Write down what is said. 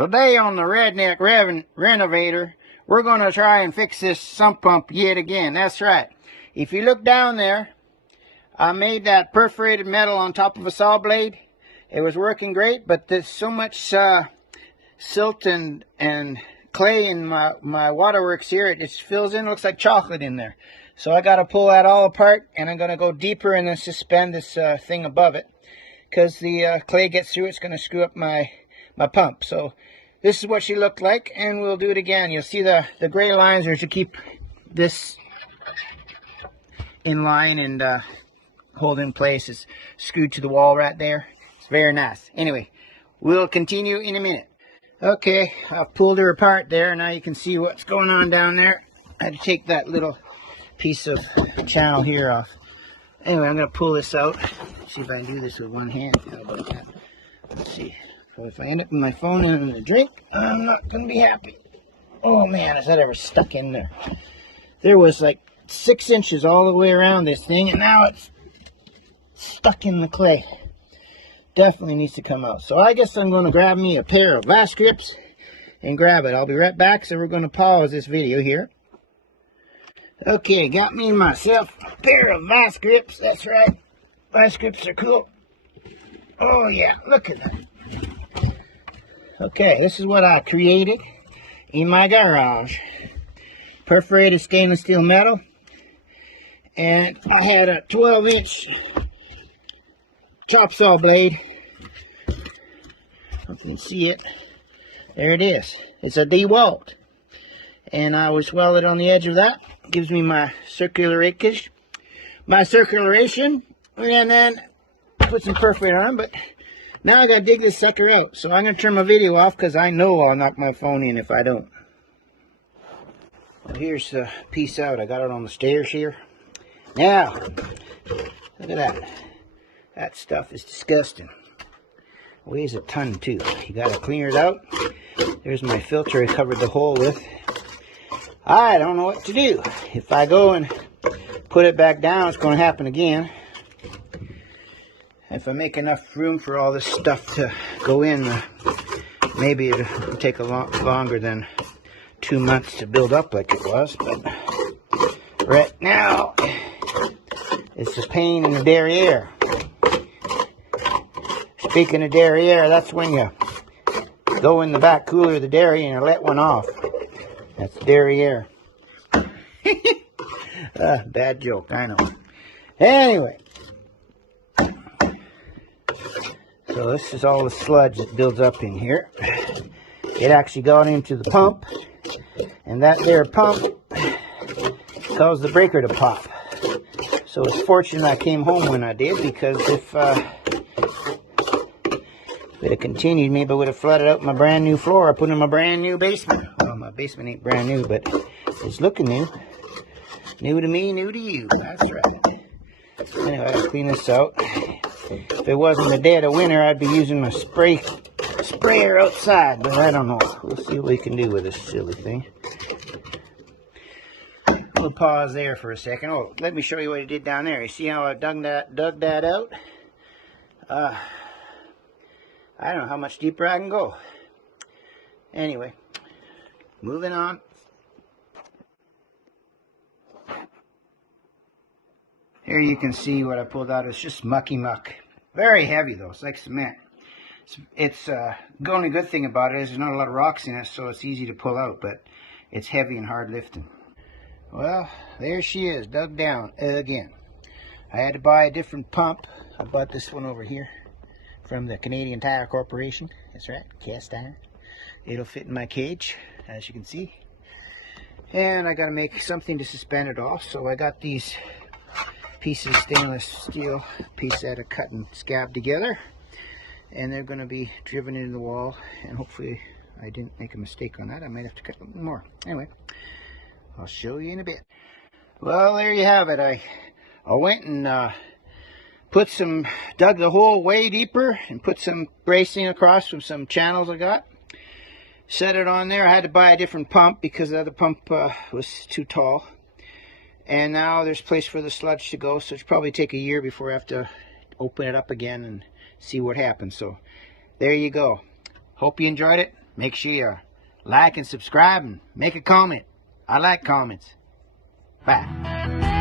Today on the Redneck Renovator, we're going to try and fix this sump pump yet again. That's right. If you look down there, I made that perforated metal on top of a saw blade. It was working great, but there's so much silt and clay in my waterworks here. It just fills in, looks like chocolate in there. So I got to pull that all apart, and I'm going to go deeper and then suspend this thing above it. Because the clay gets through, it's going to screw up my pump. So this is what she looked like, and we'll do it again. You'll see the gray lines are to keep this in line and hold in place. It's screwed to the wall right there. It's very nice. Anyway, we'll continue in a minute. Okay, I've pulled her apart there. Now you can see what's going on down there. I had to take that little piece of channel here off. Anyway, I'm going to pull this out. See if I can do this with one hand. How about that? Let's see. So if I end up with my phone and a drink, I'm not going to be happy. Oh man, is that ever stuck in there? There was like 6 inches all the way around this thing, and now it's stuck in the clay. Definitely needs to come out. So I guess I'm going to grab me a pair of vice grips and grab it. I'll be right back. So we're going to pause this video here. Okay, got me myself a pair of vice grips. That's right. Vice grips are cool. Oh yeah, look at that. Okay, this is what I created in my garage. Perforated stainless steel metal. And I had a 12-inch chop saw blade. You can see it. There it is. It's a DeWalt. And I was welded on the edge of that. Gives me my circularage, my circulation, and then put some perforator on. But now I gotta dig this sucker out. So I'm gonna turn my video off because I know I'll knock my phone in if I don't. Well, here's the piece out. I got it on the stairs here. Now, look at that. That stuff is disgusting. Weighs a ton too. You gotta clean it out. There's my filter I covered the hole with. I don't know what to do. If I go and put it back down, it's going to happen again. If I make enough room for all this stuff to go in, maybe it'll take a lot longer than 2 months to build up like it was. But right now, it's a pain in the derriere. Speaking of derriere, that's when you go in the back cooler of the dairy and you let one off. That's derriere. Bad joke, I know. Anyway. So this is all the sludge that builds up in here. It actually got into the pump. And that there pump caused the breaker to pop. So it's fortunate I came home when I did, because if it had continued, maybe I would have flooded out my brand new floor I put in my brand new basement. Well, my basement ain't brand new, but it's looking new. New to me, new to you. That's right. Anyway, I gotta clean this out. If it wasn't the dead of winter, I'd be using my sprayer outside, but I don't know. We'll see what we can do with this silly thing. We'll pause there for a second. Oh, let me show you what I did down there. You see how I dug that out? I don't know how much deeper I can go. Anyway, moving on. Here you can see what I pulled out. It's just mucky muck. Very heavy though. It's like cement. It's the only good thing about it is there's not a lot of rocks in it, so it's easy to pull out, but it's heavy and hard lifting. Well, there she is, dug down again. I had to buy a different pump. I bought this one over here from the Canadian Tire Corporation. That's right, cast iron. It'll fit in my cage, as you can see. And I got to make something to suspend it off, so I got these pieces of stainless steel piece that I cut and scabbed together, and they're going to be driven into the wall, and hopefully I didn't make a mistake on that. I might have to cut a little more. Anyway, I'll show you in a bit. Well, there you have it. I went and dug the hole way deeper and put some bracing across from some channels I got. Set it on there. I had to buy a different pump because the other pump was too tall. And now there's place for the sludge to go, so it'll probably take a year before I have to open it up again and see what happens. So there you go. Hope you enjoyed it. Make sure you like and subscribe and make a comment. I like comments. Bye.